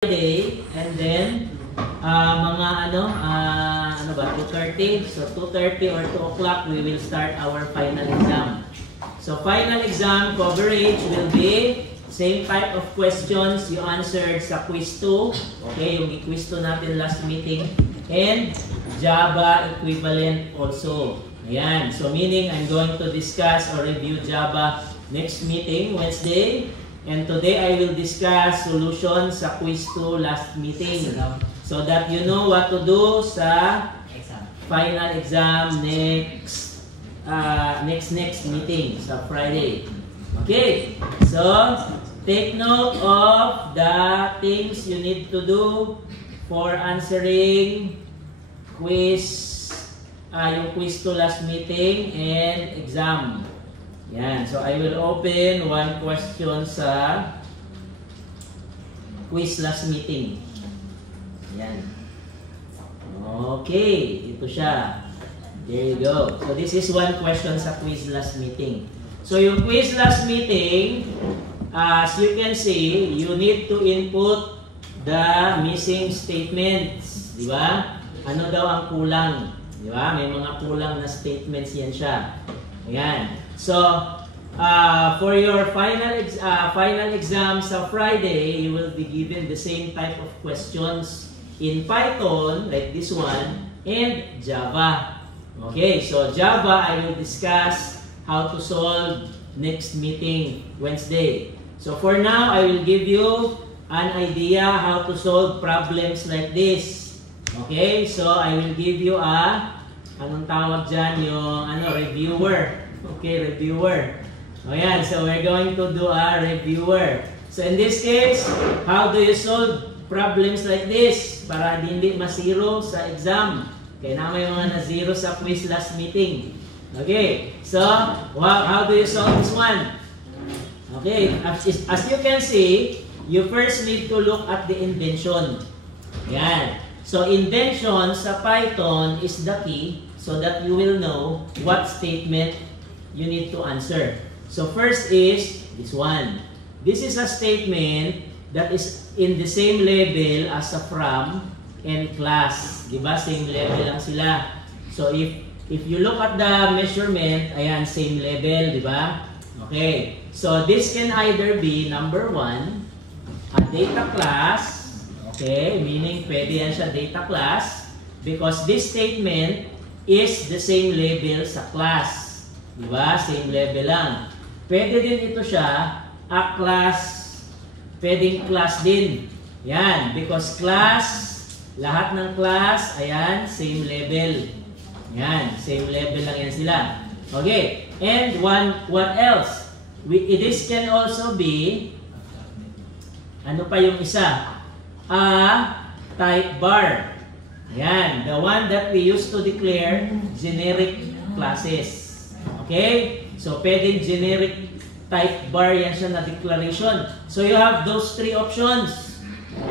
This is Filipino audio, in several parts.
Friday, and then mga 2:30. So 2:30 or 2 o'clock we will start our final exam. So final exam coverage will be same type of questions you answered sa quiz 2. Okay, yung quiz 2 natin last meeting, and Java equivalent also. Ayan. So meaning I'm going to discuss or review Java next meeting, Wednesday. And today I will discuss solution sa quiz 2 last meeting. So that you know what to do sa final exam next meeting sa Friday. Okay. So take note of the things you need to do for answering yung quiz 2 last meeting and exam. Yan. So, I will open one question sa quiz last meeting. Yan. Okay. Ito siya. There you go. So, this is one question sa quiz last meeting. So, yung quiz last meeting, as you can see, you need to input the missing statements. Di ba? Ano daw ang kulang? Di ba? May mga kulang na statements yan siya. Ayan. So, for your final exam sa Friday, you will be given the same type of questions in Python, like this one, and Java. Okay, so Java, I will discuss how to solve next meeting, Wednesday. So for now, I will give you an idea how to solve problems like this. Okay, so I will give you anong tawag dyan, yung reviewer. Okay, reviewer. O yan, so we're going to do a reviewer. So in this case, how do you solve problems like this para hindi ma-zero sa exam? Kaya na may mga na-zero sa quiz last meeting. Okay, so how do you solve this one? Okay, as you can see, you first need to look at the indentation. Yan. So indentation sa Python is the key so that you will know what statement you need to answer. So first is this one. This is a statement that is in the same level as a from and class. Diba? Same level lang sila. So if you look at the measurement, ayan, same level, diba? Okay. So this can either be number 1, a data class. Okay, meaning pwede yan siya data class because this statement is the same level sa class. Diba? Same level lang. Pwede din ito siya a class. Pwedeng class din. Yan. Because class, lahat ng class, ayan, same level. Yan. Same level lang yan sila. Okay. And what else? This can also be, ano pa yung isa? A type bar. Yan. The one that we used to declare generic classes. Okay? So, pwedeng generic type bar yan siya na declaration. So, you have those 3 options.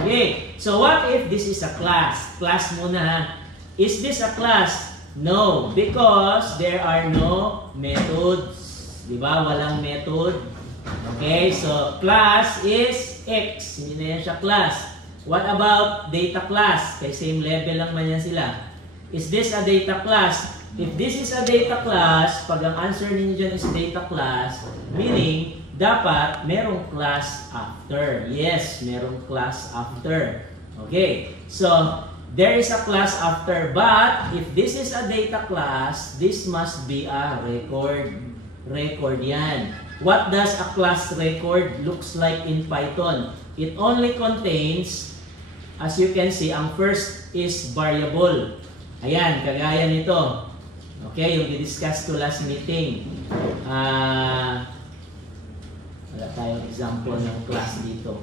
Okay? So, what if this is a class? Class muna ha. Is this a class? No. Because there are no methods. Diba? Walang method. Okay? So, class is X. Hindi na yan siya class. What about data class? Kaya same level lang man yan sila. Is this a data class? If this is a data class, pag ang answer ninyo dyan is data class, meaning, dapat merong class after. Yes, merong class after. Okay, so, there is a class after, but if this is a data class, this must be a record. Record yan. What does a class record looks like in Python? It only contains, as you can see, ang first is variable. Ayan, kagaya nito. Okay, yung i-discuss ko last meeting. Wala tayong example ng class dito.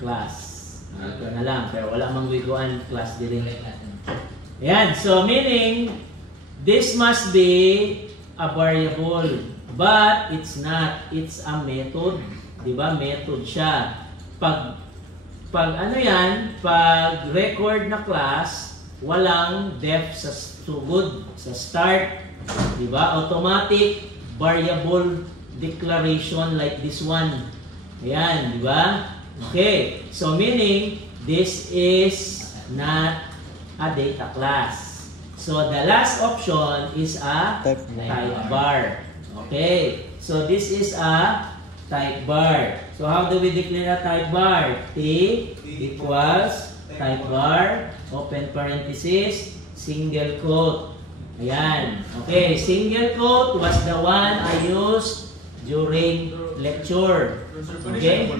Class. Ito na lang, pero wala mang wiguan class din. Ayan, so meaning, this must be a variable. But, it's not. It's a method. Diba? Method siya. Pag ano yan, pag record na class, walang def to good sa start, di ba? Automatic variable declaration like this one. Ayan, di ba? Okay, so meaning this is not a data class. So the last option is a type bar. Okay, so this is a type bar. So how do we declare a type bar? T equals type bar, open parenthesis, single quote. Ayan. Okay, single quote was the one I used during lecture. Okay?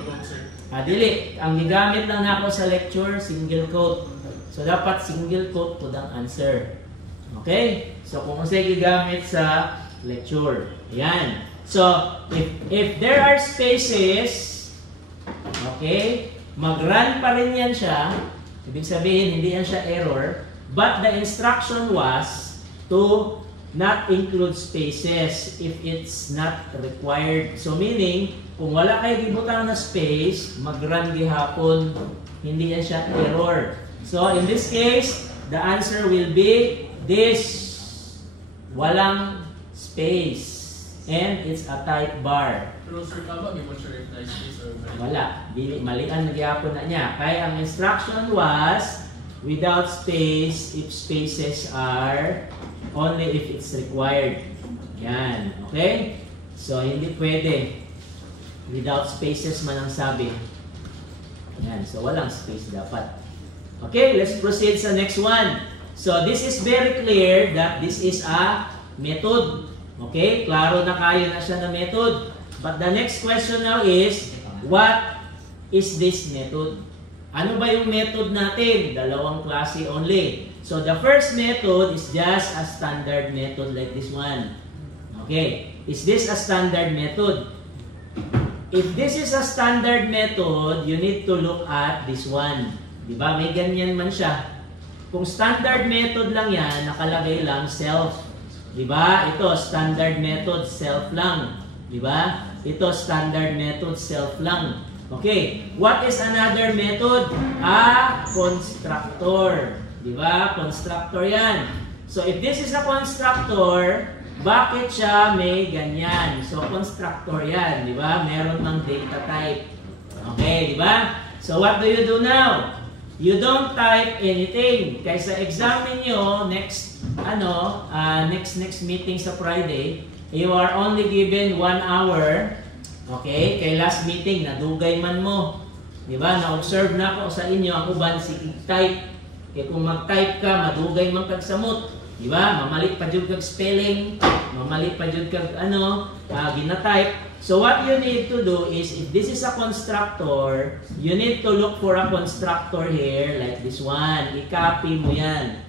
Dili. Ang gigamit lang nako sa lecture, single quote. So dapat single quote po ang answer. Okay? So kung kasi gigamit sa lecture. Ayan. So if there are spaces, okay, mag-run pa rin yan siya. Ibig sabihin, hindi yan siya error. But the instruction was to not include spaces if it's not required. So meaning, kung wala kayo gibutang na space, mag-run gihapon, hindi yan siya error. So in this case, the answer will be this. Walang space. And it's a type bar. Pero sir, tama, di mo siya reply space or wala. Malian nagyapon na niya. Kaya ang instruction was, without space, if spaces are only if it's required. Yan. Okay? So, hindi pwede. Without spaces man ang sabi. Yan. So, walang space dapat. Okay, let's proceed sa next one. So, this is very clear that this is a method. Okay? Klaro na kayo na siya na method. But the next question now is, what is this method? Ano ba yung method natin? Dalawang klase only. So, the first method is just a standard method like this one. Okay? Is this a standard method? If this is a standard method, you need to look at this one. Diba? May ganyan man siya. Kung standard method lang yan, nakalagay lang self. Diba? Ito, standard method, self lang. Diba? Ito, standard method, self lang. Okay. What is another method? A constructor. Diba? Constructor yan. So, if this is a constructor, bakit siya may ganyan? So, constructor yan. Diba? Meron ng data type. Okay, diba? So, what do you do now? You don't type anything. Kaysa exam ninyo next next meeting sa Friday, you are only given 1 hour. Okay? Kay last meeting nadugay man mo. Di ba? Na-observe na ako sa inyo ang uban si type. Kaya kung mag-type ka, madugay man kag samot. Di ba? Mamalit pa jud kag spelling, mamalit pa jud kag gina-type. So what you need to do is, if this is a constructor, you need to look for a constructor here, like this one. I-copy mo yan.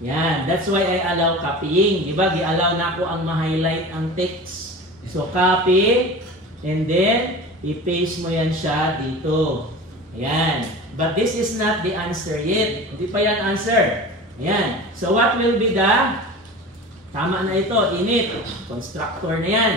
Yan. That's why I allow copying. Diba? I-allow na ako ang ma-highlight ang text. So copy, and then, i-paste mo yan siya dito. Ayan. But this is not the answer yet. Hindi pa yan answer. Ayan. So what will be the, tama na ito, init. Constructor na yan.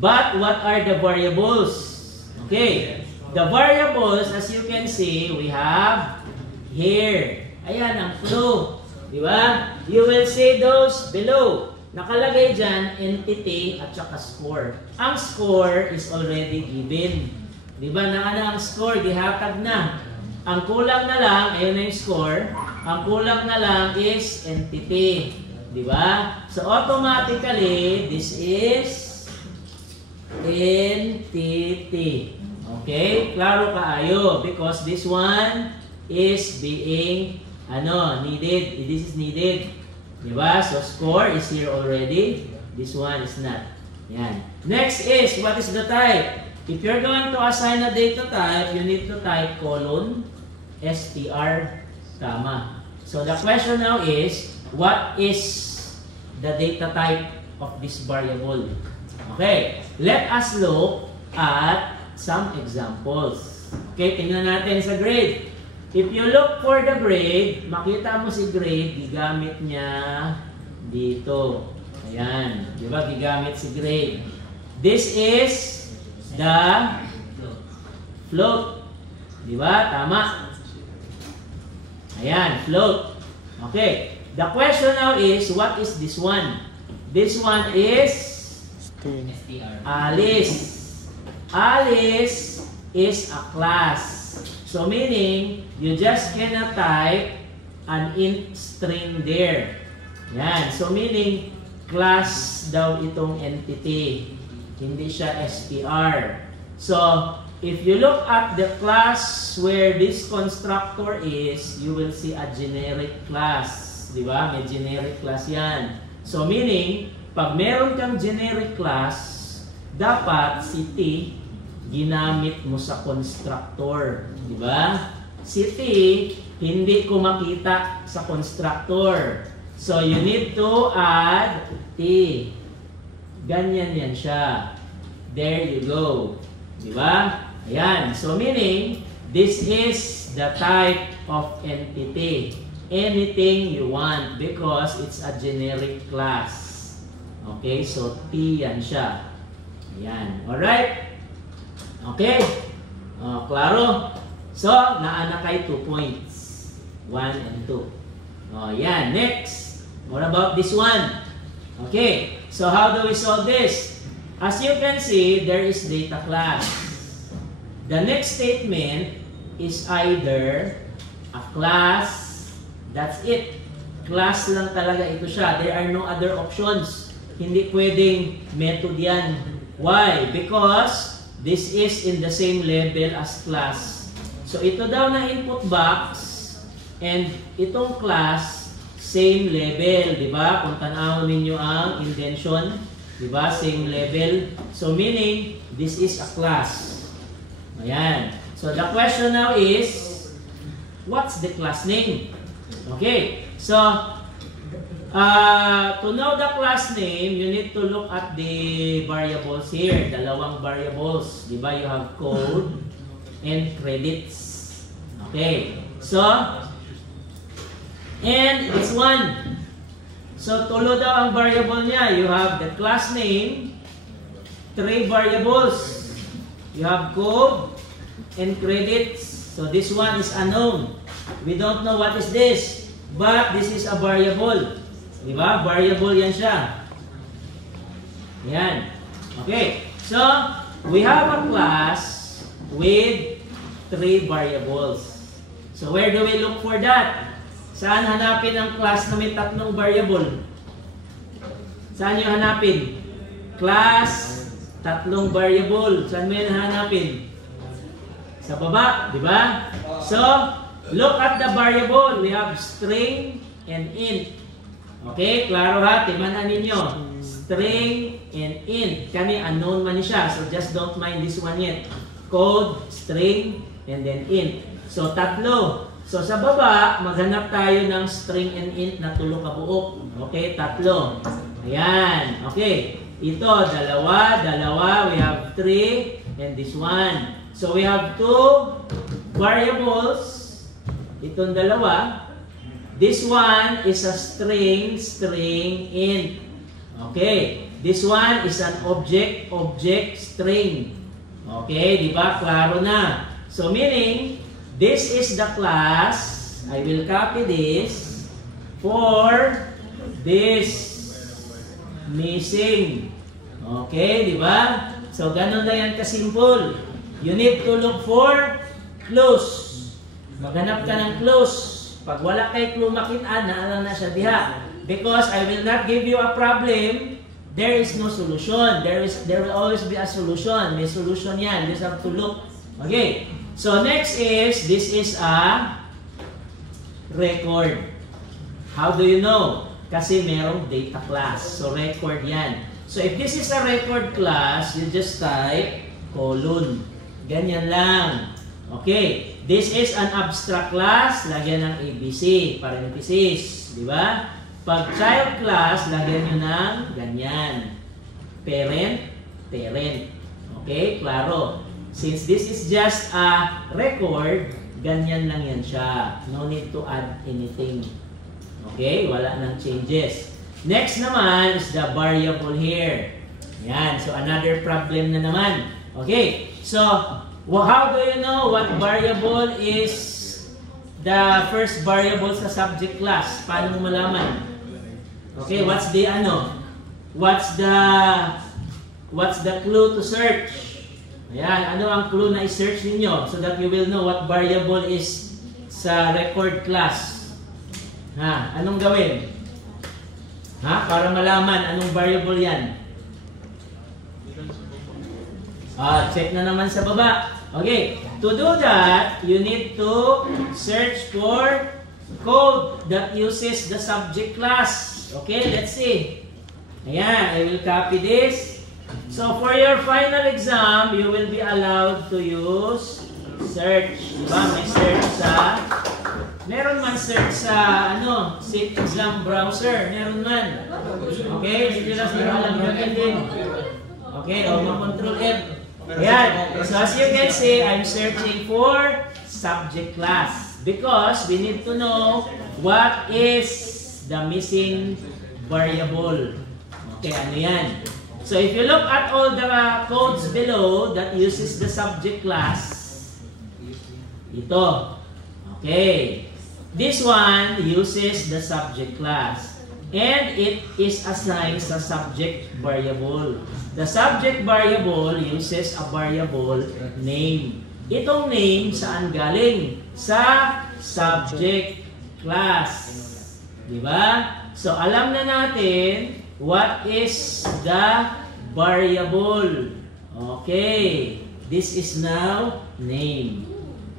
But what are the variables? Okay. The variables, as you can see, we have here. Ayan, ang flow. Diba? You will see those below. Nakalagay dyan, entity at saka score. Ang score is already given. Diba? Ang score, gihatag na. Ang kulang na lang, ayun na yung score. Ang kulang na lang is entity. Diba? So automatically, this is entity. Okay? Klaro kaayo because this one is being needed. This is needed. Diba? So score is here already. This one is not. Yan. Next is, what is the type? If you're going to assign a data type, you need to type colon str, tama. So the question now is, what is the data type of this variable? Okay, let us look at some examples. Okay, tingnan natin sa grade. If you look for the grade, makita mo si grade, gigamit niya dito. Ayan, di ba? Gigamit si grade. This is the float. Di ba? Tama. Ayan, float. Okay. The question now is, what is this one? This one is Alice. Alice is a class. So meaning, you just cannot type an int string there. Yan. So meaning, class daw itong entity. Hindi siya str. So, if you look at the class where this constructor is, you will see a generic class. Diba? May generic class yan. So meaning, pag meron kang generic class, dapat si T ginamit mo sa constructor. Diba? Si T, hindi ko makita sa constructor. So, you need to add T. Ganyan yan siya. There you go. Diba? Ayan. So, meaning, this is the type of entity. Anything you want because it's a generic class. Okay? So, T yan siya. Ayan. Alright? Okay? Klaro? So, naana kay 2 points. 1 and 2. Yan. Next. What about this one? Okay. So, how do we solve this? As you can see, there is data class. The next statement is either a class. That's it. Class lang talaga ito siya. There are no other options. Hindi pwedeng method yan. Why? Because this is in the same level as class. So, ito daw na input box and itong class, same level. Diba? Kung tanawin ninyo ang indentation, diba? Same level. So, meaning, this is a class. Ayan. So, the question now is, what's the class name? Okay. So, to know the class name, you need to look at the variables here. Dalawang variables. Diba? You have code and credits. Okay. So, and this one. So, tulo daw ang variable niya. You have the class name, 3 variables. You have code and credits. So, this one is unknown. We don't know what is this. But, this is a variable. Diba? Variable yan siya. Yan. Okay. So, we have a class with 3 variables. So, where do we look for that? Saan hanapin ang class na may 3 variable? Saan nyo hanapin? Class, 3 variable. Saan mo yan hanapin? Sa baba, di ba? So, look at the variable. We have string and int. Okay, klaro ha? Timanan ninyo. String and int. Kani unknown man siya. So, just don't mind this one yet. Code, string, and then int. So, 3. So, sa baba, maghanap tayo ng string and int na tulo ka buok. Okay, 3. Ayan. Okay. Ito, 2. We have 3. And this one. So, we have 2 variables. Itong 2. This one is a string int. Okay. This one is an object string. Okay, di ba? Klaro na. So, meaning, this is the class. I will copy this for this missing. Okay, di ba? So, ganun na yan kasimple. You need to look for clues. Maghanap ka ng clues. Pag wala kay clue makita, naala na siya diha. Because I will not give you a problem, there is no solution. There will always be a solution. May solution yan. You just have to look. Okay. So, next is, this is a record. How do you know? Kasi merong data class. So, record yan. So, if this is a record class, you just type colon. Ganyan lang. Okay. This is an abstract class. Lagyan ng ABC. Parenthesis. Diba? Pag child class, lagyan nyo ng ganyan. Parent. Okay? Klaro. Since this is just a record, ganyan lang yan siya. No need to add anything. Okay? Wala nang changes. Next naman is the variable here. Yan. So, another problem na naman. Okay. So, how do you know what variable is the first variable sa subject class? Paano mo malaman? Okay. What's the clue to search? Ayan, ano ang clue na i-search ninyo so that you will know what variable is sa record class? Ha, anong gawin? Ha, para malaman anong variable yan. Check na naman sa baba. Okay, to do that, you need to search for code that uses the subject class. Okay, let's see. Ayan, I will copy this. So for your final exam, you will be allowed to use search. Diba? May search sa... Meron man search sa SIT exam browser. Meron man. Okay? Hindi lang sila alam natin din. Okay? O, ma-control F. Ayan. So as you can see, I'm searching for subject class. Because we need to know what is the missing variable. Okay, ano yan? So if you look at all the codes below that uses the subject class, ito. Okay. This one uses the subject class. And it is assigned sa subject variable. The subject variable uses a variable name. Itong name saan galing? Sa subject class. Diba? So alam na natin what is the variable. Okay. This is now name.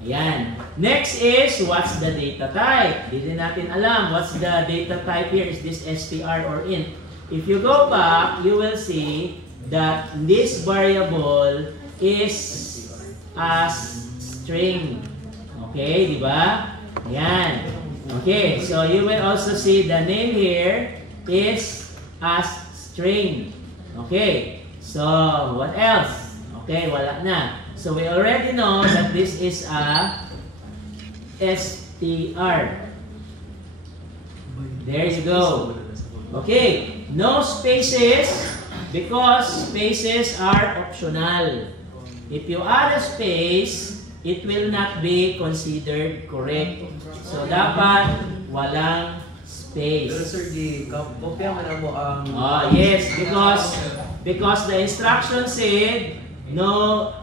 Ayan. Next is, what's the data type? Hindi natin alam. What's the data type here? Is this str or int? If you go back, you will see that this variable is as string. Okay, di ba? Ayan. Okay, so you will also see the name here is as string. Okay, so what else? Okay, wala na. So we already know that this is a str. There you go. Okay, no spaces because spaces are optional. If you add a space, it will not be considered correct. So dapat walang space. Pero sir, kopya mo na mo ang... yes, because the instruction said no,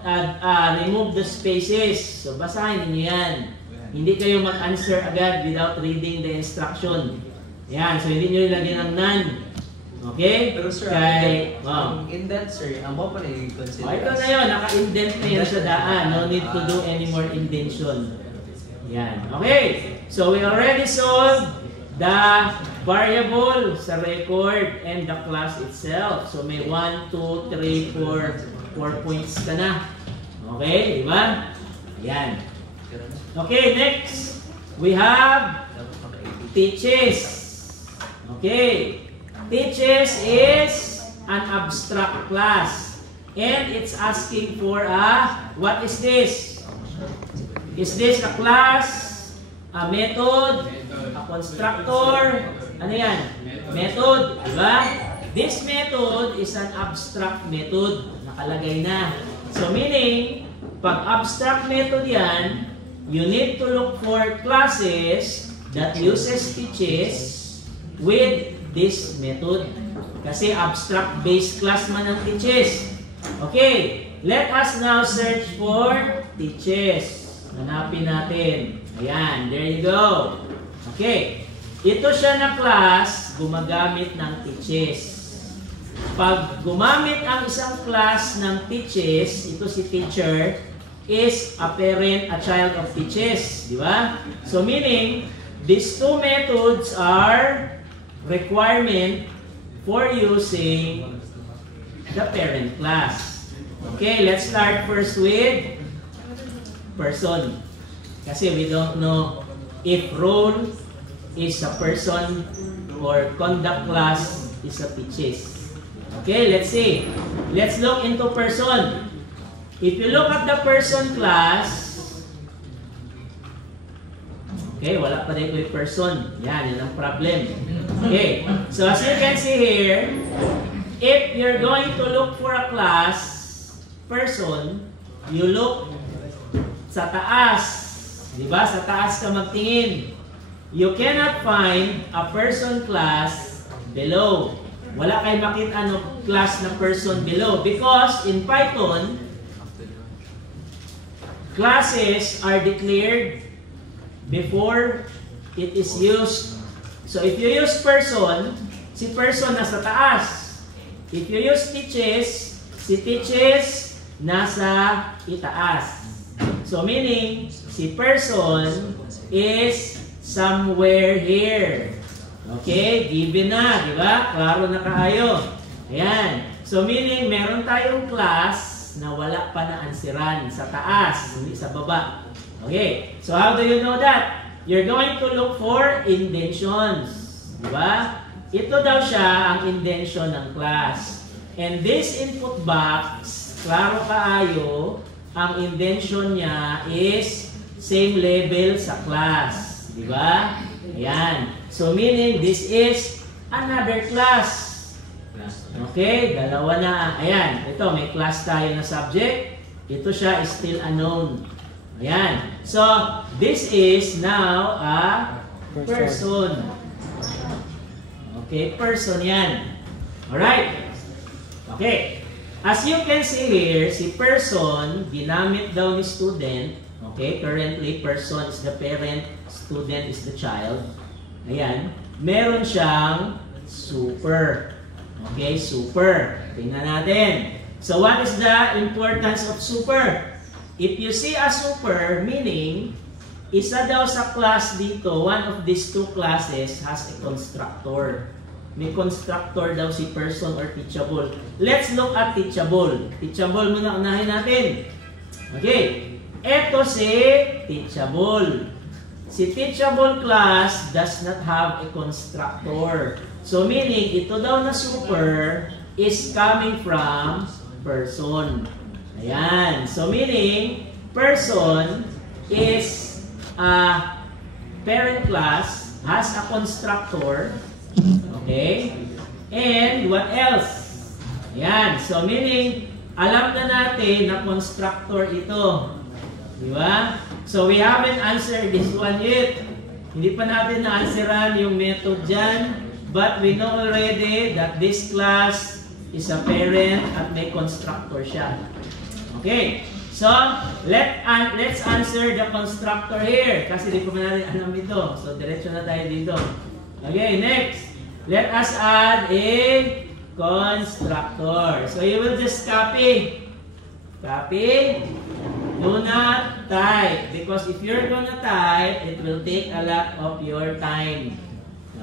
remove the spaces. So basahin niyo yan. Hindi kayo mag-answer agad without reading the instruction. Yan, so hindi niyo ilagay ng none. Okay? Pero sir, indent sir, ang mo pa na i-consider ito na yun, naka-indent na yun sa daan. No need to do any more indentation. Yan. Okay, so we already solved the variable sa record and the class itself. So may 1, 2, 3, 4 points ka na. Okay, di ba? Yan. Okay, next. We have teaches. Okay. Teaches is an abstract class. And it's asking for what is this? Is this a class? A method? A constructor? Ano yan? Method, di ba? This method is an abstract method. Nakalagay na. So meaning, pag abstract method yan, you need to look for classes that uses teaches with this method. Kasi abstract based class man ang teaches. Okay, let us now search for teaches. Hanapin natin. Ayan, there you go. Okay, ito siya na class gumagamit ng teaches. Pag gumamit ang isang class ng teaches, ito si teacher, is a parent, a child of teaches. Di ba? So meaning, these two methods are requirement for using the parent class. Okay, let's start first with person. Kasi we don't know if role is a person or conduct class is a teaches. Okay, let's see. Let's look into person. If you look at the person class, okay, wala pa rin yung person. Yan ang problem. Okay, so as you can see here, if you're going to look for a class, person, you look sa taas. Diba? Sa taas ka magtingin. You cannot find a person class below. Wala kayo makita ano class na person below because in Python, classes are declared before it is used. So if you use person, si person nasa taas. If you use teaches, si teaches nasa itaas. So meaning, si person is somewhere here. Okay? Given na, di ba? Klaro na kaayo. Ayan. So meaning, meron tayong class na wala pa na ansiran sa taas, hindi sa baba. Okay? So how do you know that? You're going to look for indentions. Di ba? Ito daw siya ang indention ng class. And this input box, klaro kaayo, ang indention niya is same level sa class. Di ba? Ayan. So meaning, this is another class. Okay? Dalawa na. Ayan. Ito, may class tayo na subject. Ito siya is still unknown. Ayan. So, this is now a person. Okay? Person yan. Alright? Okay. As you can see here, si person, ginamit daw ni student. Okay? Currently, person is the parent, student is the child. Ayan. Meron siyang super. Okay? Super. Tingnan natin. So, what is the importance of super? If you see a super, meaning, isa daw sa class dito, one of these two classes has a constructor. May constructor daw si person or teachable. Let's look at teachable. Teachable muna unahin natin. Okay. Ito si teachable. Si teachable class does not have a constructor. So meaning, ito daw na super is coming from person. Ayan. So meaning, person is a parent class, has a constructor. Okay? And what else? Ayan. So meaning, alam na natin na constructor ito. Di ba? So we haven't answered this one yet. Hindi pa natin na-answeran yung method dyan. But we know already that this class is a parent at may constructor siya. Okay? So, let's answer the constructor here. Kasi di pa natin alam ito. So, diretso na tayo dito. Okay, next. Let us add a constructor. So, you will just copy. Copy. Do not type. Because if you're gonna type, it will take a lot of your time.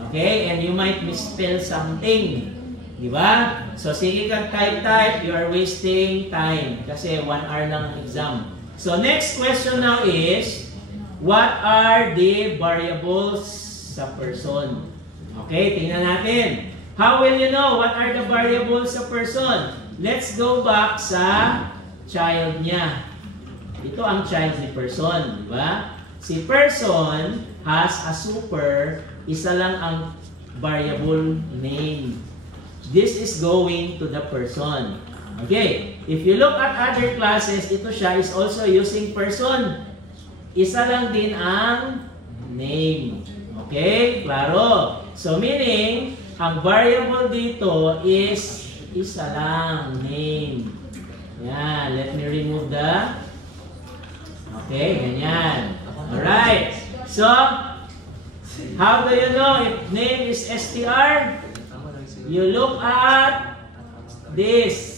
Okay? And you might misspell something. Diba? So, sige kang type, you are wasting time. Kasi 1 hour lang ang exam. So, next question now is, what are the variables sa person? Okay, tingnan natin. How will you know what are the variables sa person? Let's go back sa child niya. Ito ang child ni person, di ba? Si person has a super, isa lang ang variable name. This is going to the person. Okay, if you look at other classes, ito siya is also using person. Isa lang din ang name. Okay, klaro. So meaning, ang variable dito is isa lang, name. Yan, let me remove the... Okay, ganyan. Alright. So, how do you know if name is str? You look at this.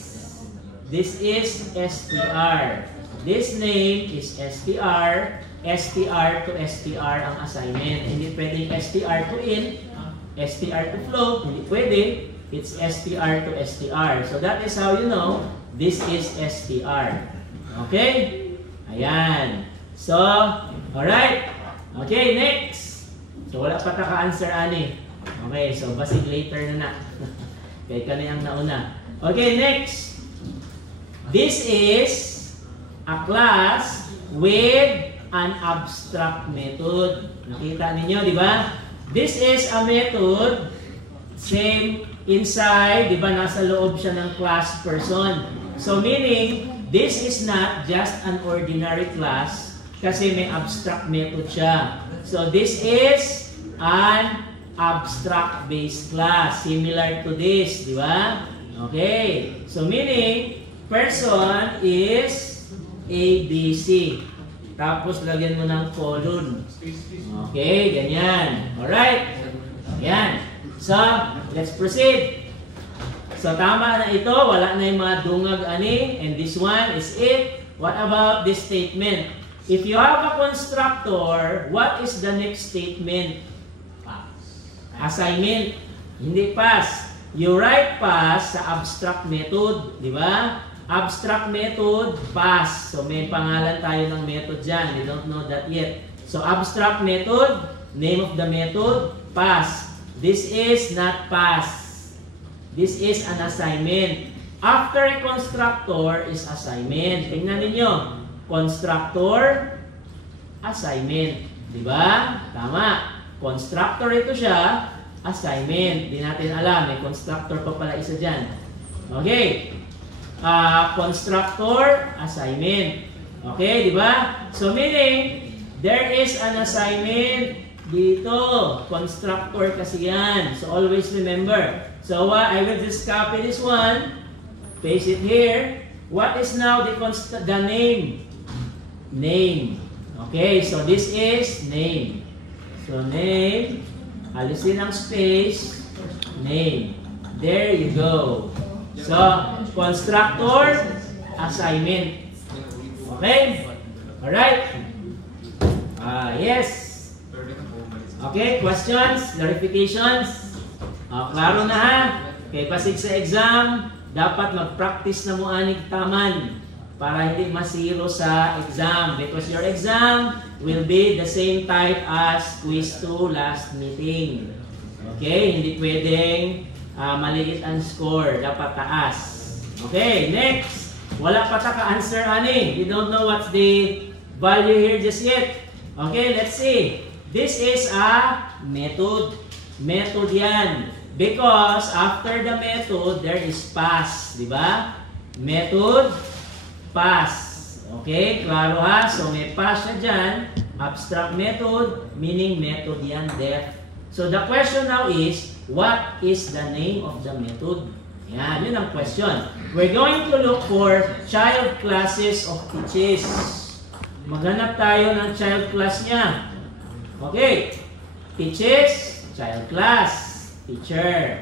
This is str. This name is str. str to str ang assignment. Hindi pwedeng str to int, str to float. Hindi pwede. It's str to str. So that is how you know this is str. Okay? Ayan. So, alright. Okay, next. So wala pa ka-answer ani. Okay, so basig later na. Kaya kaniyang nauna. Okay, next. This is a class with an abstract method. Nakita ninyo, di ba? This is a method, same inside, di ba? Nasa loob siya ng class person. So meaning, this is not just an ordinary class kasi may abstract method siya. So this is an abstract-based class, similar to this, di ba? Okay. So meaning, person is ABC. tapos lagyan mo ng colon. Okay, ganyan. Alright? Yan. So, let's proceed. So, tama na ito. Wala na yung mga dungag ani. And this one is it. What about this statement? If you have a constructor, what is the next statement? Assignment. Hindi pass. You write pass sa abstract method. Di ba? Abstract method, pass. So, may pangalan tayo ng method dyan. We don't know that yet. So, abstract method, name of the method, pass. This is not pass. This is an assignment. After a constructor is assignment. Tingnan ninyo. Constructor, assignment. Diba? Tama. Constructor ito siya, assignment. Di natin alam. May constructor pa pala isa dyan. Okay. Constructor, assignment. Okay, diba? So, meaning, there is an assignment dito. Constructor kasi yan. So, always remember. So, I will just copy this one. Paste it here. What is now the name? Name. Okay, so this is name. So, name. Alisin ang space. Name. There you go. So, constructor, assignment. Okay? Alright? Yes. Okay, questions, clarifications? Klaro na ha? Okay, pasig sa exam, dapat mag-practice na mo anig taman para hindi masiro sa exam because your exam will be the same type as quiz 2 last meeting. Okay, hindi pwedeng maliit ang score, dapat taas. Okay, next. Wala pa ta ka-answer ani. You don't know what's the value here just yet. Okay, let's see. This is a method. Method yan. Because after the method, there is pass. Diba? Method, pass. Okay, klaro ha? So may pass na dyan. Abstract method, meaning method yan, def. So the question now is, what is the name of the method? Yan, yun ang question. We're going to look for child classes of teachers. Maghanap tayo ng child class niya. Okay. Teachers, child class, teacher.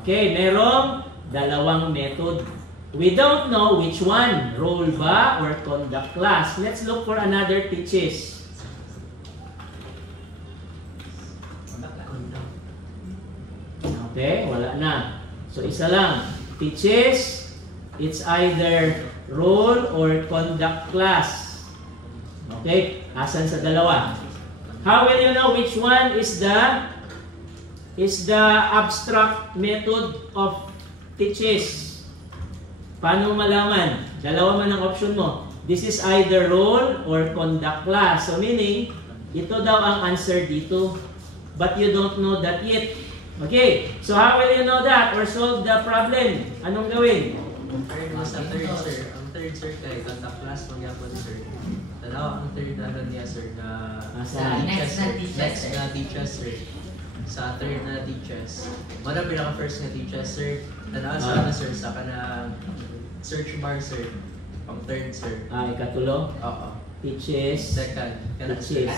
Okay, merong dalawang method. We don't know which one, role ba or conduct class. Let's look for another teachers. Okay, wala na. So, isa lang. Teaches, it's either role or conduct class. Okay? Asan sa dalawa? How will you know which one is the abstract method of teaches? Paano malaman? Dalawa man ang option mo. This is either role or conduct class. So, meaning, ito daw ang answer dito. But you don't know that yet. Okay, so how will you know that or solve the problem? Anong gawin? Sa third, sir. Ang third, sir, kay contact class, magyapon, sir. Tanaw, ang third na niya, sir, na next na teachers, sir. Sa third na teachers. Wala pinaka-first na teachers, sir. Tanaw sa ano, sir, sa kanang search bar, sir. Ang third, sir. Ikatulo? Oo. Teaches. Second. Teaches.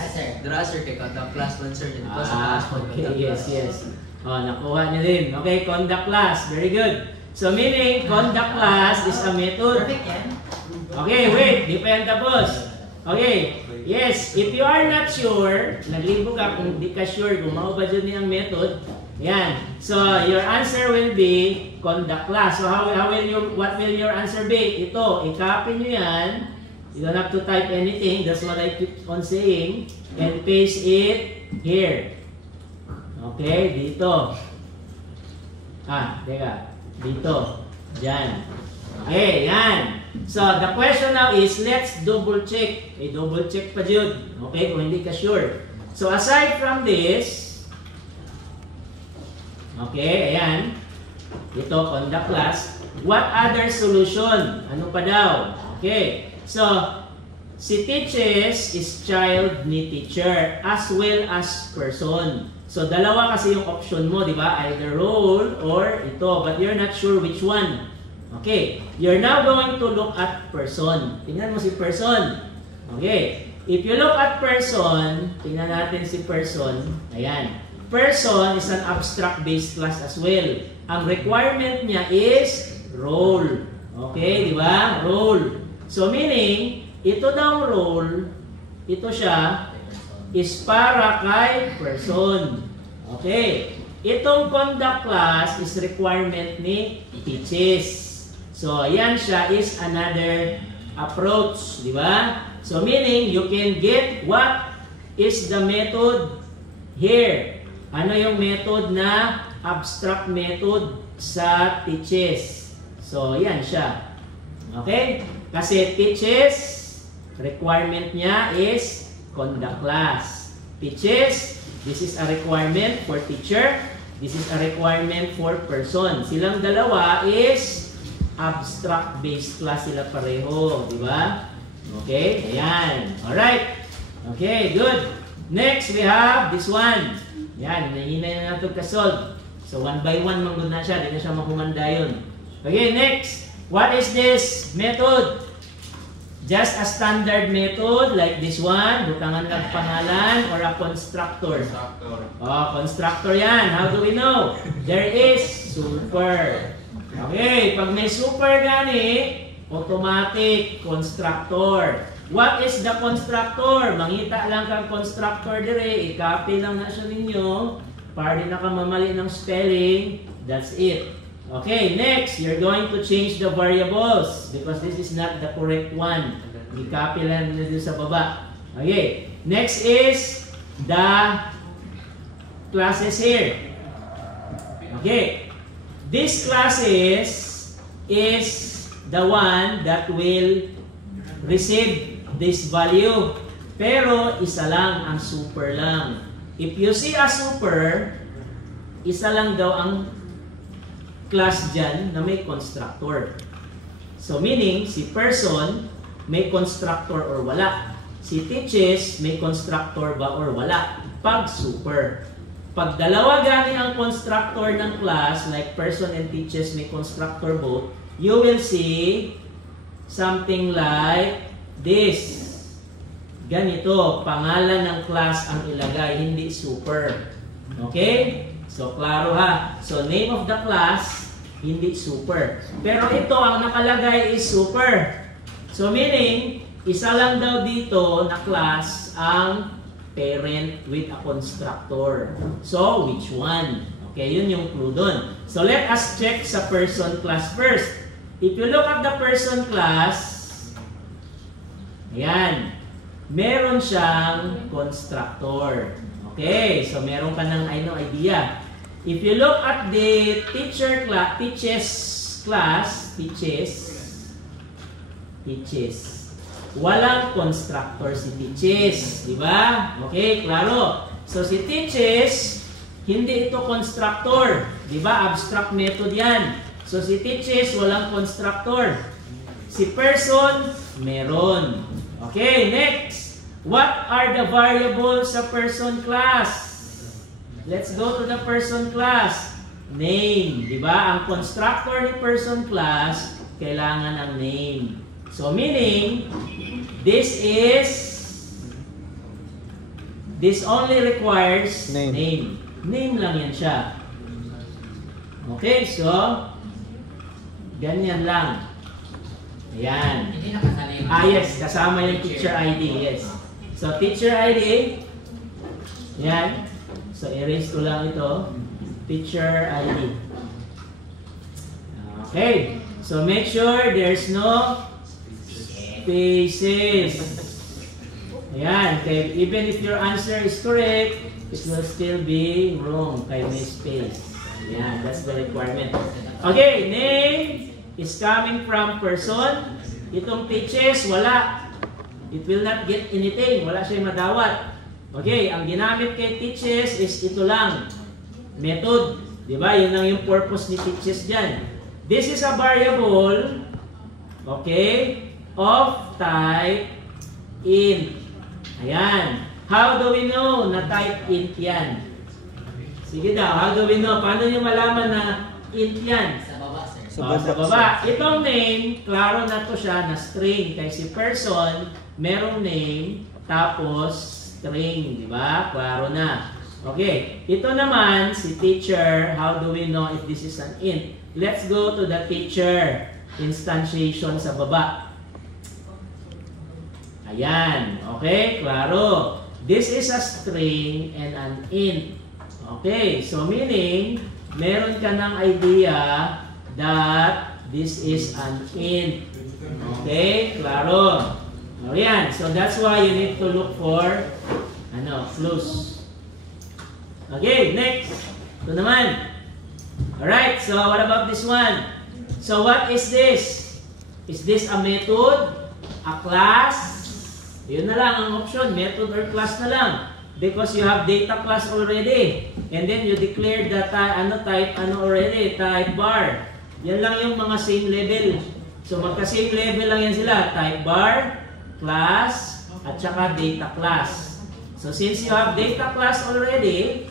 Dara, sir, kay contact class man, sir. Dito sa class, okay, yes. Nakuha niyo din. Okay, conduct class. Very good. So, meaning, conduct class is a method. Perfect yan. Okay, wait. Di pa yan tapos. Okay. Yes, if you are not sure, naglibo ka kung di ka sure kung mao ba dyan niyang method. Yan. So, your answer will be conduct class. So, what will your answer be? Ito, i-copy nyo yan. You don't have to type anything. That's what I keep on saying. And paste it here. Okay, dito. Teka. Dito. Diyan. Okay, yan. So, the question now is, let's double check. Double check pa dyan. Okay, kung hindi ka sure. So, aside from this, okay, ayan. Ito, conduct class. What other solution? Ano pa daw? Okay. So, si teaches is child ni teacher as well as person. So, dalawa kasi yung option mo, di ba? Either role or ito. But you're not sure which one. Okay. You're now going to look at person. Tingnan mo si person. Okay. If you look at person, tingnan natin si person. Ayan. Person is an abstract-based class as well. Ang requirement niya is role. Okay, di ba? Role. So meaning, ito daw role, ito siya, is para kay person. Okay. Itong conduct class is requirement ni teaches. So, yan siya is another approach. Di ba? So, meaning, you can get what is the method here. Ano yung method na abstract method sa teaches. So, yan siya. Okay? Kasi teaches, requirement niya is conduct class. Teaches, this is a requirement for teacher. This is a requirement for person. Silang dalawa is abstract-based class sila pareho. Di ba? Okay? Ayan. Alright. Okay, good. Next, we have this one. Yan, hinahinay na natin kasolve. So, one by one manggod na siya. Di na siya makumanda yun. Okay, next. What is this method? Just a standard method like this one. Butangan lang pangalan or a constructor. Oh, constructor yan. How do we know? There is super. Okay, pag may super gani, automatic constructor. What is the constructor? Mangita lang kang constructor dire, i-copy lang na siya ninyo para di na ka mamali ng spelling. That's it. Okay, next, you're going to change the variables because this is not the correct one. I-copy lang na dito sa baba. Okay, next is the classes here. Okay, this classes is the one that will receive this value. Pero isa lang, ang super lang. If you see a super, isa lang daw ang class dyan na may constructor. So meaning, si person may constructor or wala. Si teaches may constructor ba or wala. Pag super. Pag dalawa gani ang constructor ng class, like person and teaches may constructor both, you will see something like this. Ganito, pangalan ng class ang ilagay, hindi super. Okay? So, klaro ha. So, name of the class, hindi super. Pero ito, ang nakalagay is super. So, meaning, isa lang daw dito na class ang parent with a constructor. So, which one? Okay, yun yung clue dun. So, let us check sa person class first. If you look at the person class, ayan, meron siyang constructor. Okay, so meron ka ng idea. If you look at the teaches class, walang constructor si teaches, di ba? Okay, klaro. So si teaches, hindi ito constructor, di ba? Abstract method yan. So si teaches, walang constructor. Si person, meron. Okay, next. What are the variables sa person class? Let's go to the person class. Name, di ba? Ang constructor ni person class, kailangan ang name. So meaning, this only requires name. Name lang yan siya. Okay, so, ganyan lang. Ayan. Yes, kasama yung teacher ID, yes. So, teacher ID, yan. So, erase ko lang ito. Teacher ID. Okay. So, make sure there's no spaces. Ayan. Okay. Even if your answer is correct, it will still be wrong kaya may space. Ayan. That's the requirement. Okay. Name is coming from person. Itong teaches, wala. It will not get anything. Wala siya madawat. Okay, ang ginamit kay teaches is ito lang. Method. Diba? Yun lang yung purpose ni teaches dyan. This is a variable, okay, of type int. Ayan. How do we know na type int yan? Sige daw, how do we know? Paano nyo malaman na int yan? Sa baba. Itong name, klaro na to siya na string. Kaya si person, merong name, tapos string, di ba? Klaro na. Okay, ito naman si teacher, how do we know if this is an int? Let's go to the teacher instantiation sa baba. Ayan, okay, klaro. This is a string and an int. Okay, so meaning, meron ka ng idea that this is an int. Okay, klaro. Ayan, so that's why you need to look for clues. Okay, next. Ito naman. Alright, so what about this one? So what is this? Is this a method? A class? Yun na lang ang option, method or class na lang. Because you have data class already. And then you declare the type already, type bar. Yan lang yung mga same level. So magka-same level lang yan sila. Type bar, class, at saka data class. So since you have data class already,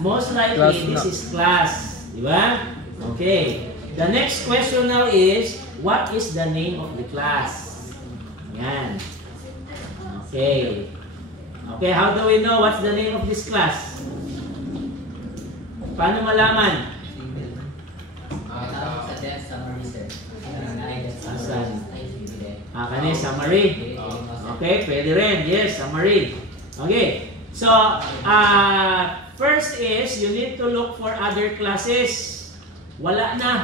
most likely this is class. Di ba? Okay. The next question now is, what is the name of the class? Yan. Okay. Okay, how do we know what's the name of this class? Paano malaman? Sa desk summary, sir. Asan? Kani, summary. Okay, pwede rin. Yes, summary. Okay. So, first is, you need to look for other classes. Wala na.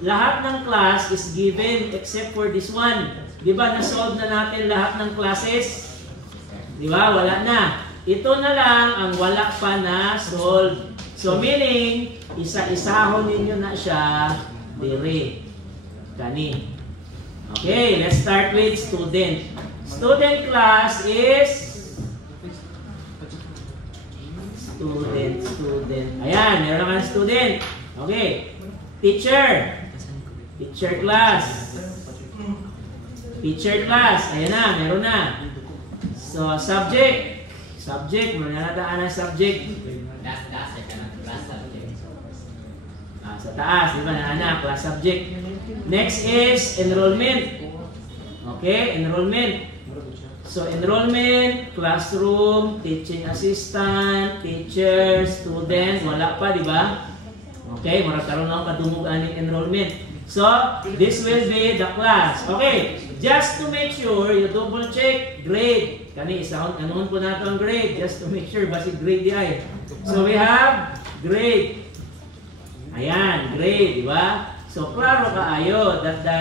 Lahat ng class is given except for this one. Di ba, na-solve na natin lahat ng classes? Di ba, wala na. Ito na lang ang wala pa na solve. So, meaning, isa-isahon ninyo na siya dire. Kani. Okay, let's start with student. Student class is student. Ayan, meron naman student. Okay. Teacher. Teacher class. Teacher class. Ayan na, meron na. So, subject. Subject, meron na nataan ang subject. Sa taas, di ba na anak, class subject. Next is enrollment. Okay, enrollment. So, enrollment, classroom, teaching assistant, teacher, student, wala pa, di ba? Okay, marakaroon lang kadumugan ng enrollment. So, this will be the class. Okay, just to make sure, you double check grade. Kani, anuhon po natin ang grade, just to make sure, basi grade di ay. So, we have grade. Ayan, grade, di ba? So, klaro kaayo that the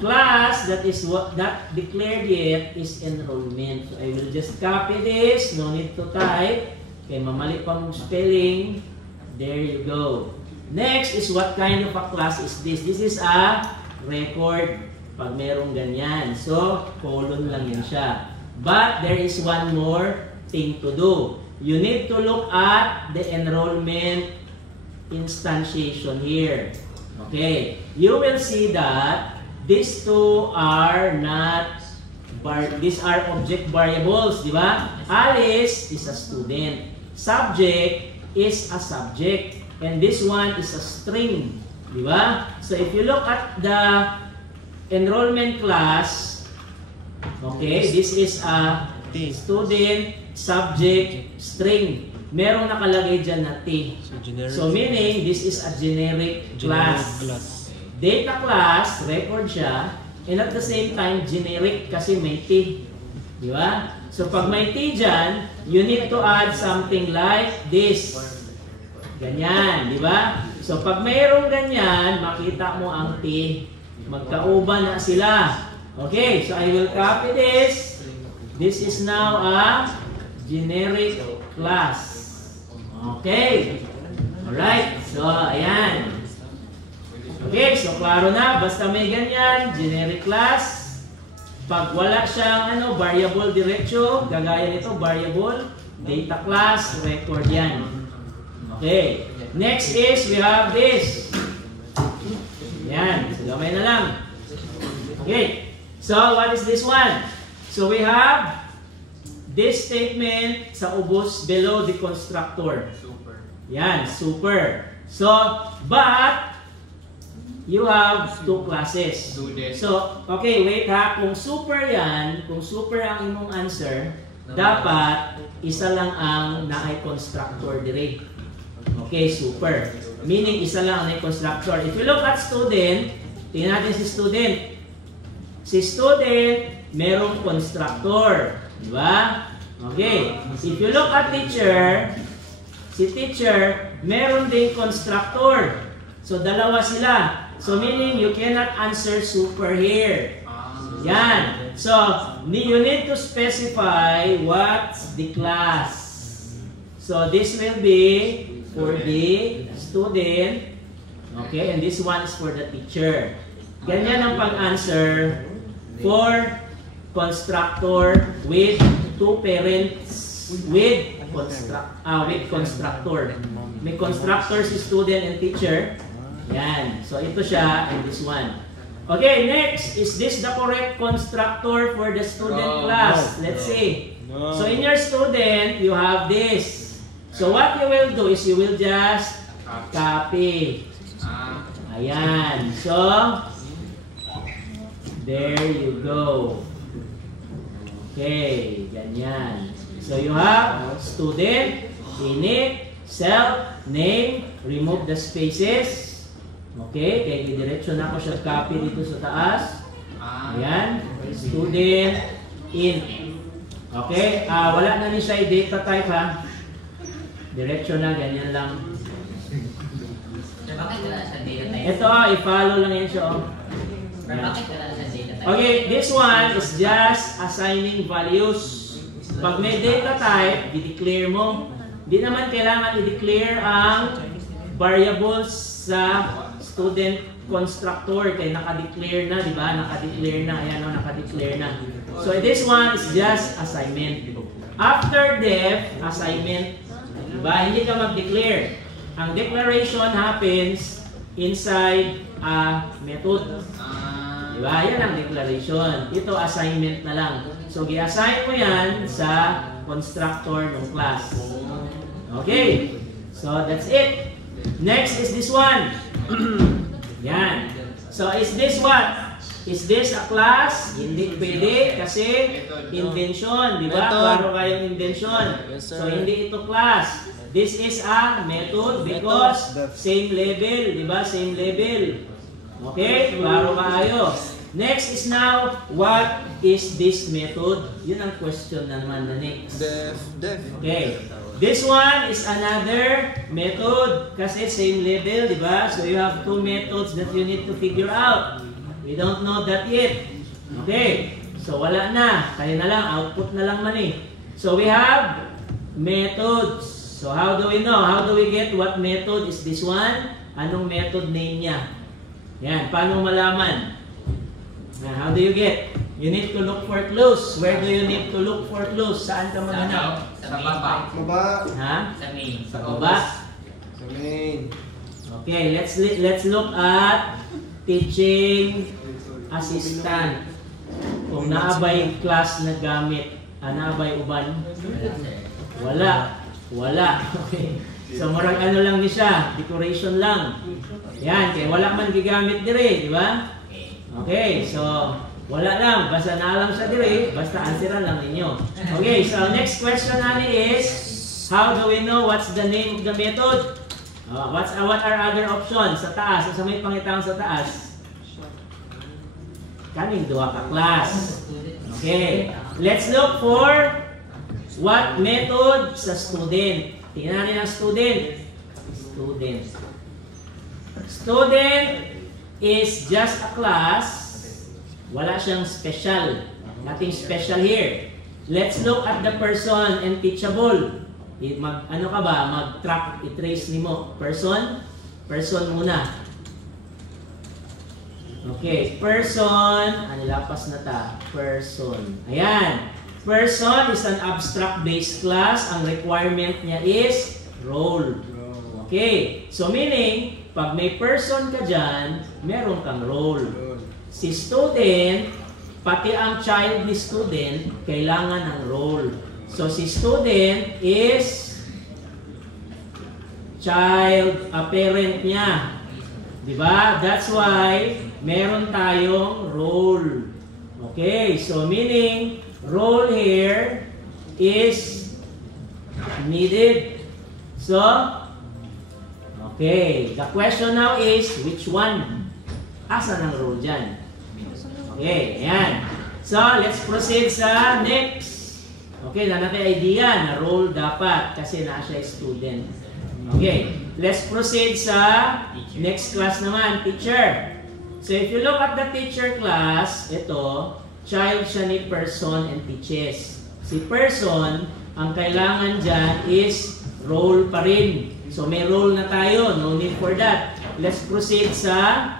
class that is not declared yet is enrollment. So, I will just copy this. No need to type. Okay, mamali pa mong spelling. There you go. Next is what kind of a class is this? This is a record. Pag merong ganyan. So, colon lang yan siya. But there is one more thing to do. You need to look at the enrollment instantiation here. Okay. You will see that these two are not these are object variables, di ba? Alice is a student. Subject is a subject. And this one is a string, di ba? So if you look at the enrollment class, okay, this is a student, subject, string. Merong nakalagay dyan na T. So meaning, this is a generic class. Data class, record siya, and at the same time, generic kasi may T. Di ba? So pag may T dyan, you need to add something like this. Ganyan, di ba? So pag mayroong ganyan, makita mo ang T. Magkauban na sila. Okay, so I will copy this. This is now a generic class. Okay. Alright. So, ayan. Okay, so klaro na. Basta may ganyan, generic class. Pag wala siyang variable diretso, gagaya nito, variable, data class, record yan. Okay. Next is, we have this. Yan. So, gamay na lang. Okay. So, what is this one? So, we have this statement sa ubos below the constructor. Super. Yan, super. So, but, you have 2 classes. Student. So, okay, wait ha. Kung super yan, kung super ang imong answer, dapat isa lang ang naay constructor dire. Okay, super. Meaning, isa lang ang naay constructor. If you look at student, tingnan natin si student. Si student, merong constructor. Diba? Okay. If you look at teacher, si teacher, meron din constructor. So, dalawa sila. So, meaning, you cannot answer super here. Yan. So, you need to specify what's the class. So, this will be for the student. Okay, and this one is for the teacher. Ganyan ang pag-answer for constructor with 2 parents with constructor. May constructor si student and teacher. Yan. So, ito siya and this one. Okay, next. Is this the correct constructor for the student class? Let's see. So, in your student, you have this. So, what you will do is you will just copy. Ayan. So, there you go. Okay, ganyan. So, you have student, init, self, name, remove the spaces. Okay, kaya diretso na ako siya copy dito sa taas. Ayan, student, in. Okay, wala na ni siya i-data type ha. Diretso na, ganyan lang. Bakit wala sa data type? Ito, i-follow lang yan siya. Bakit wala sa data type? Okay, this one is just assigning values. Pag may data type, i-declare mo. Di naman kailangan i-declare ang variables sa student constructor. Kaya naka-declare na, di ba? Naka-declare na. Ayan o, naka-declare na. So, this one is just assignment. After def, assignment. Diba? Hindi ka mag-declare. Ang declaration happens inside a method. Diba? Yan ang declaration. Ito, assignment na lang. So, i-assign mo yan sa constructor ng class. Okay. So, that's it. Next is this one. Yan. So, is this what? Is this a class? Hindi pwede kasi invention. Diba? Klaro kayong invention. So, hindi ito class. This is a method because same level. Diba? Same level. Okay? Klaro kayo. Next is now, what is this method? Yun ang question naman na next. Def. Okay. This one is another method kasi same level, di ba? So you have 2 methods that you need to figure out. We don't know that yet. Okay. So wala na. Kaya na lang, output na lang man eh. So we have methods. So how do we know? How do we get what method is this one? Anong method name niya? Yan. Paano malaman? How do you get? You need to look for clues. Where do you need to look for clues? Saan ka maghanap? Sa baba. Baba. Ha? Sa main. Sa baba? Sa main. Okay, let's look at teaching assistant. Kung naabay class na gamit, naabay uban? Wala. Wala. Okay. So murang ano lang ni siya, decoration lang. Yan, kaya wala man gigamit dire, di ba? Okay, so wala lang, basta na lang siya dire, basta answeran lang ninyo. Okay, so next question natin is, how do we know what's the name of the method? What are other options sa taas? Sa may pangitang sa taas? Kaning duha ka class. Okay, let's look for what method sa student. Tingnan natin ang student. Student is just a class. Wala siyang special. Nothing special here. Let's look at the person and teachable. Ano ka ba? Mag-track, i-trace nimo. Person muna. Okay, person. Lapas na ta. Person. Ayan. Person is an abstract-based class. Ang requirement niya is role. Okay. So meaning, pag may person ka dyan, meron kang role. Si student, pati ang child ni student, kailangan ng role. So si student is child, a parent niya. Diba? That's why meron tayong role. Okay, so meaning role here is needed. So, okay, the question now is which one? Asan ang role dyan? Okay, ayan. So, let's proceed sa next. Okay, na natin idea na role dapat kasi na siya student. Okay, let's proceed sa next class naman, teacher. So if you look at the teacher class, ito, child siya ni person and teaches. Si person, ang kailangan dyan is role pa rin. So may role na tayo, no need for that. Let's proceed sa,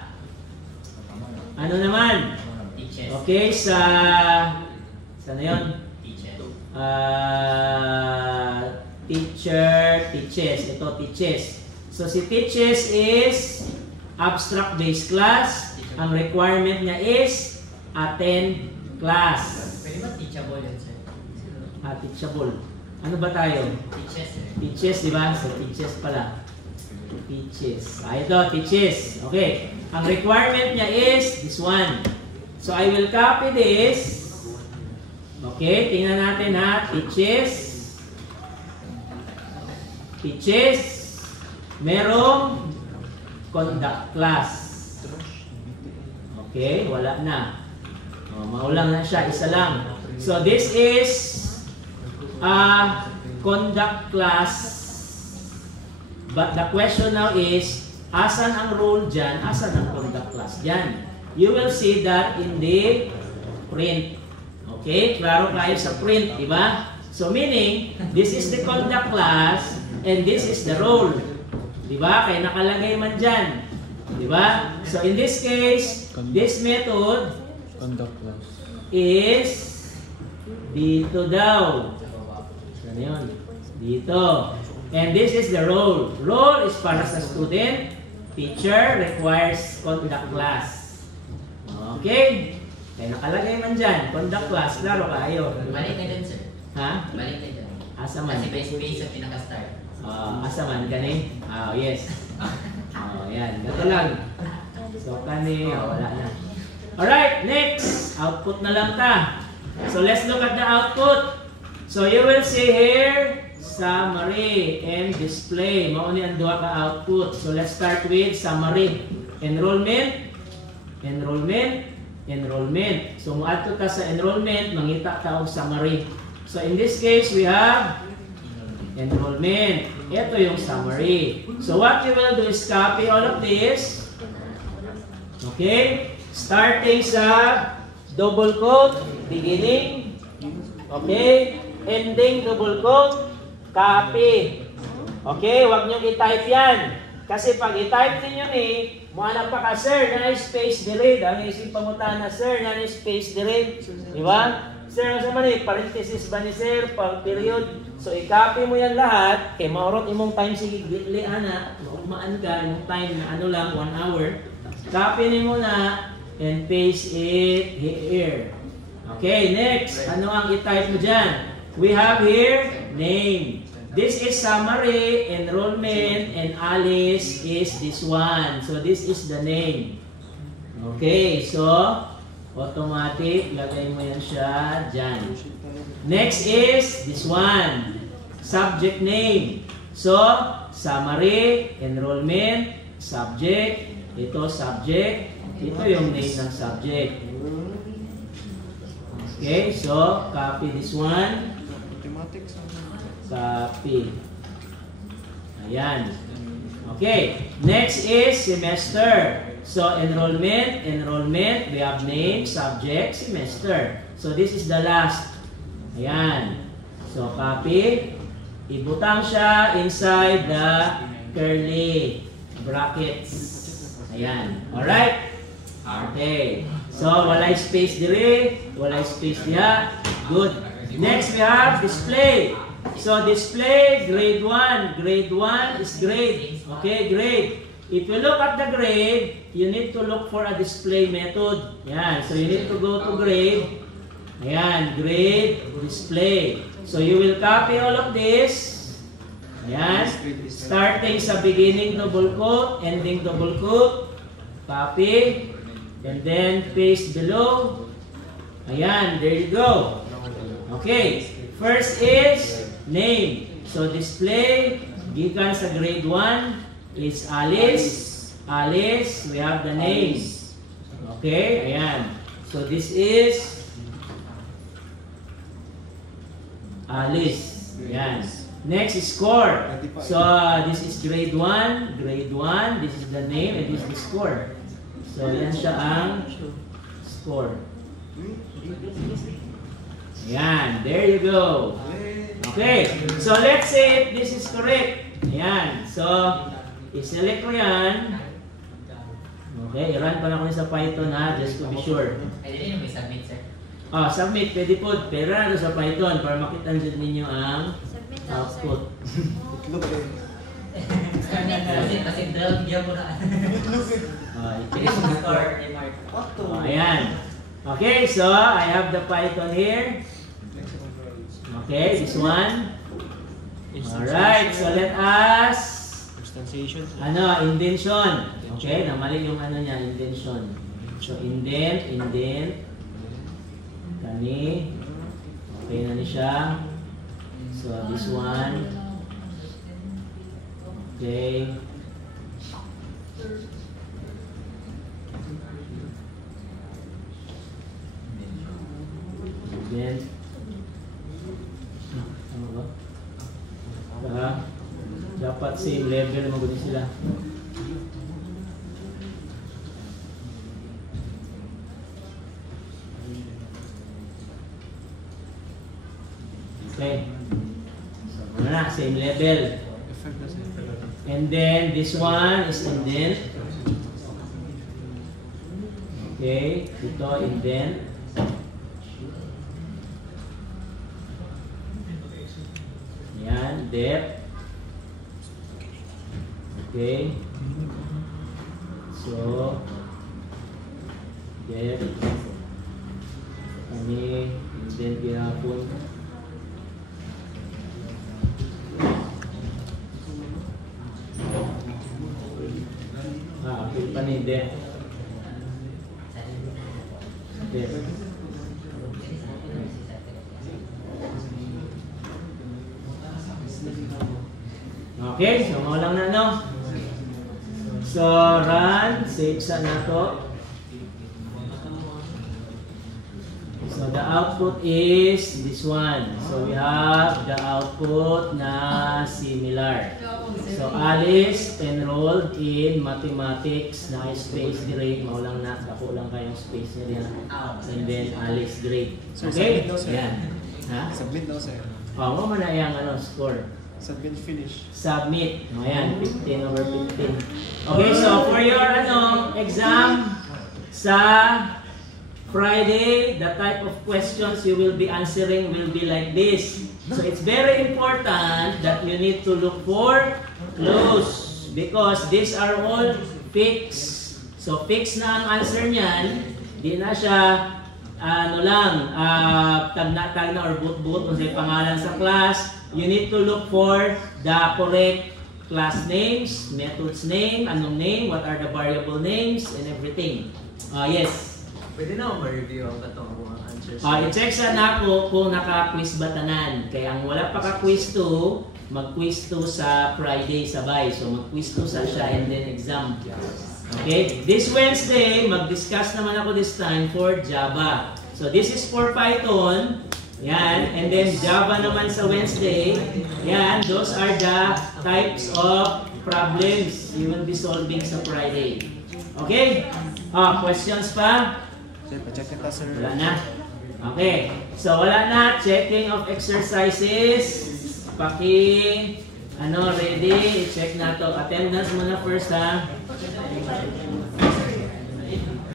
ano naman? Teaches. Okay, sana yun? Teacher, teaches. Ito, teaches. So, si teaches is abstract-based class. Ang requirement niya is attend class. Pwede ba teachable yun, sir? Teachable. Ano ba tayo? Teaches, sir. Teaches, di ba? So, teaches pala. Teaches. Ito, teaches. Okay. Ang requirement niya is this one. So, I will copy this. Okay, tingnan natin ha. Teaches. Teaches. Merong conduct class. Okay, wala na. Maulang na siya, isa lang. So this is a conduct class. But the question now is, asan ang role dyan? Asan ang conduct class dyan? You will see that in the print. Okay, klaro kayo sa print, di ba? So meaning, this is the conduct class and this is the role. Di ba? Kaya nakalagay man dyan. Di ba? So in this case, this method is dito daw. Ano yun? Dito. And this is the role. Role is para sa student. Teacher requires conduct class. Okay? Kaya nakalagay man dyan. Conduct class. Klaro kayo. Balik na dun, sir. Ha? Balik na dun. Asa man? Kasi may space sa pinaka-start. Asa man kani? Yes. Yan. Gato lang. So kani, wala na. Alright, next. Output na lang ta. So let's look at the output. So you will see here, summary and display. Mauni ang duha ka output. So let's start with summary. Enrollment. Enrollment. Enrollment. So muadto ta sa enrollment, mangita ta og summary. So in this case, we have enrollment. Ito yung summary. So what you will do is copy all of this. Okay? Starting sa double quote, beginning. Okay? Ending, double quote, copy. Okay? Huwag nyo i-type yan. Kasi pag i-type ninyo muhanap pa ka, sir, na space delay. Ang isip pamutan na, sir, na space delay. Di ba? Sir, ano naman parenthesis ba ni sir, pag period. So, i-copy mo yan lahat. Kaya maurot imong time, sige, gitli, anak. Maugmaan ka, yung time na ano lang, 1 hour. Copy ni mo na, and paste it here. Okay, next. Ano ang i-type mo dyan? We have here, name. This is summary, enrollment, and Alice is this one. So, this is the name. Okay, so, automatic, lagay mo yan siya dyan. Next is this one. Subject name. So, summary, enrollment, subject. Ito, subject. Ito yung name ng subject. Okay, so, copy this one. Copy. Ayan. Okay, next is semester. So, enrollment, we have name, subject, semester. So, this is the last. Ayan. So, copy. Ibutang siya inside the curly brackets. Ayan. Alright? Okay. So, walay space dire, walay space diha. Good. Next, we have display. So, display, grade 1. Grade 1 is grade. Okay, grade. If you look at the grade, you need to look for a display method. Yan. So, you need to go to grade. Ayan. Grade, display. So, you will copy all of this. Ayan. Starting sa beginning double quote, ending double quote. Copy. And then paste below. Ayan, there you go. Okay. First is name. So display, gikan sa grade 1 is Alice. Alice, we have the name. Okay, ayan. So this is Alice. Ayan. Next is score. So this is grade 1. Grade 1, this is the name and this is the score. So yan siya ang score. Ayan, there you go. Okay, so let's say if this is correct. Ayan, so i-select ko yan. Okay, i-run pa lang ko sa Python ha, just to be sure. Pwede rin may submit, sir. Submit, pwede po. Pero na sa Python para makita dyan ninyo ang output. Kasi drug niya po na. Pwede mo score, Mark. Ayan. Okay, so I have the Python here. Okay, this one. Alright, so let us indentation. Okay, namali yung niya, indentation. So indent. Kani. Okay na ni siya. So this one. Okay. Then ano ba? Dapat same level naman gud sila. Okay. So, same level. And then this one is indent. Okay, ito indent. Yan, depth. Okay. So, depth. Ini indent ginapon. Apil pa ni depth. Depth. Okay, so lang na no. So run, save sa nato. So the output is this one. So we have the output na similar. So Alice enrolled in mathematics na space grade. Maulang na, dako lang kayong space niya. And then Alice grade. Okay? Yan. Ha? Submit daw sir. Mo man na yung score. Submit finish. Submit. Ayan, 15/15. Okay, so for your exam sa Friday, the type of questions you will be answering will be like this. So it's very important that you need to look for clues because these are all fixed. So fixed na ang answer niyan, di na siya tag na or boot kung sa pangalan sa class. You need to look for the correct class names, methods name, anong name, what are the variable names, and everything. Yes. Pwede na ako ma-review ang mga answers. I-check sa nako kung naka-quiz ba tanan. Kaya ang wala pa ka-quiz 2, mag-quiz 2 sa Friday sabay. So mag-quiz 2 sa siya and then exam. Okay? This Wednesday, mag-discuss naman ako this time for Java. So this is for Python. Yan, and then Java naman sa Wednesday. Yan, those are the types of problems you will be solving sa Friday. Okay? Questions pa? Sir, pa-check kita sir. Wala na? Okay. So wala na. Checking of exercises. Ready? I-check na to. Attendance muna first ha.